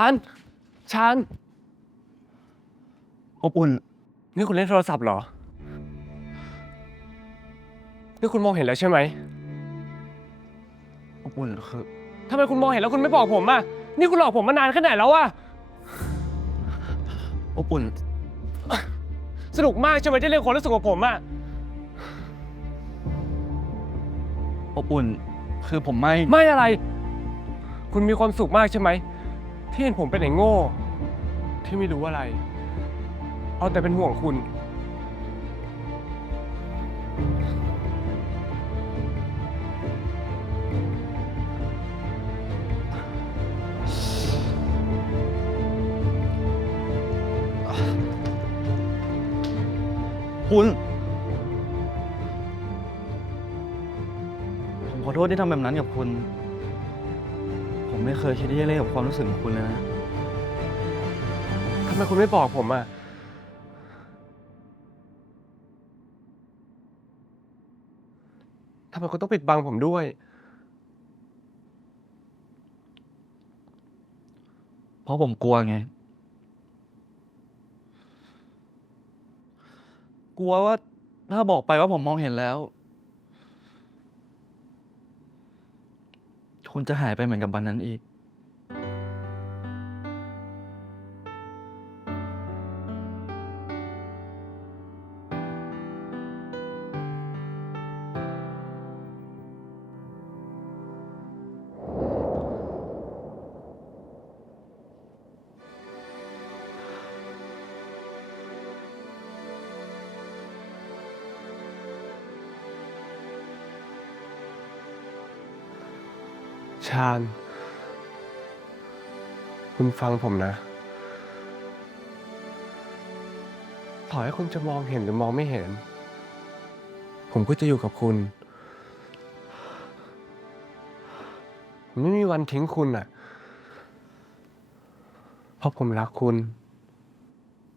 าน ชาน อบอุ่น นี่คุณเล่นโทรศัพท์เหรอ นี่คุณมองเห็นแล้วใช่ไหม อบอุ่นคือทำไมคุณมองเห็นแล้วคุณไม่บอกผมอะ นี่คุณหลอกผมมานานแค่ไหนแล้วอะอบอุ่น สนุกมากใช่ไหมที่เล่นคนรู้สึกกับผมอะอบอุ่น คือผมไม่ ไม่อะไร คุณมีความสุขมากใช่ไหม ที่เห็นผมเป็นไอ้โง่ ที่ไม่รู้อะไร เอาแต่เป็นห่วงคุณ คุณ ผมขอโทษที่ทำแบบนั้นกับคุณ ผมไม่เคยคิดที่จะเล่นกับความรู้สึกของคุณเลยนะ ทำไมคุณไม่บอกผมอะทำไมคุณต้องปิดบังผมด้วย เพราะผมกลัวไง กลัวว่าถ้าบอกไปว่าผมมองเห็นแล้ว คุณจะหายไปเหมือนกับวันนั้นอีก ชาญ คุณฟังผมนะต่อให้คุณจะมองเห็นหรือมองไม่เห็น ผมก็จะอยู่กับคุณผมไม่มีวันทิ้งคุณอะ เพราะผมรักคุณ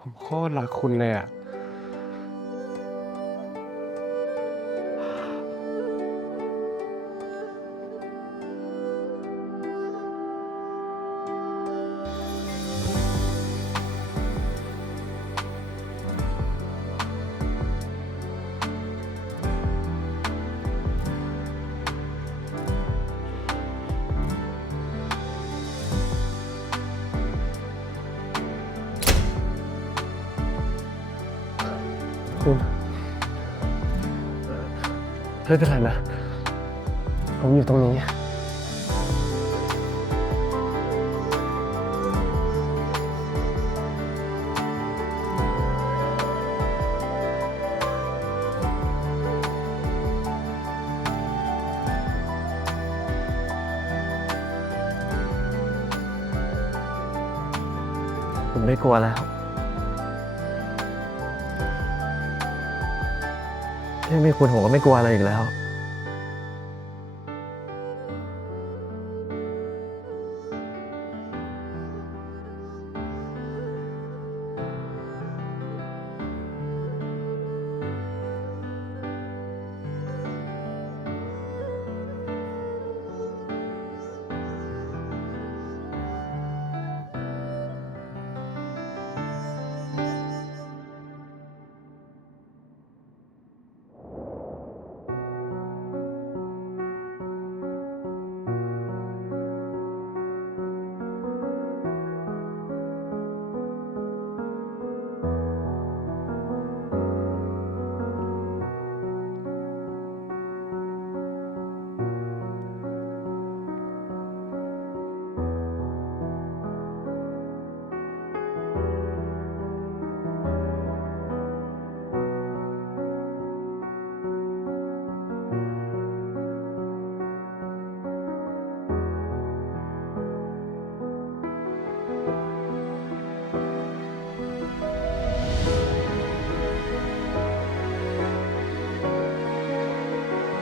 ผมโคตรรักคุณเลยอะ ไม่เป็นไรนะ ผมอยู่ตรงนี้ผมไม่กลัวแล้ว ที่มีคุณผมก็ไม่กลัวอะไรอีกแล้ว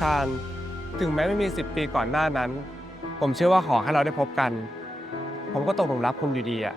ชาญ ถึงแม้ไม่มีสิบปีก่อนหน้านั้น ผมเชื่อว่าขอให้เราได้พบกัน ผมก็ตกหลุมรักคุณอยู่ดีอะ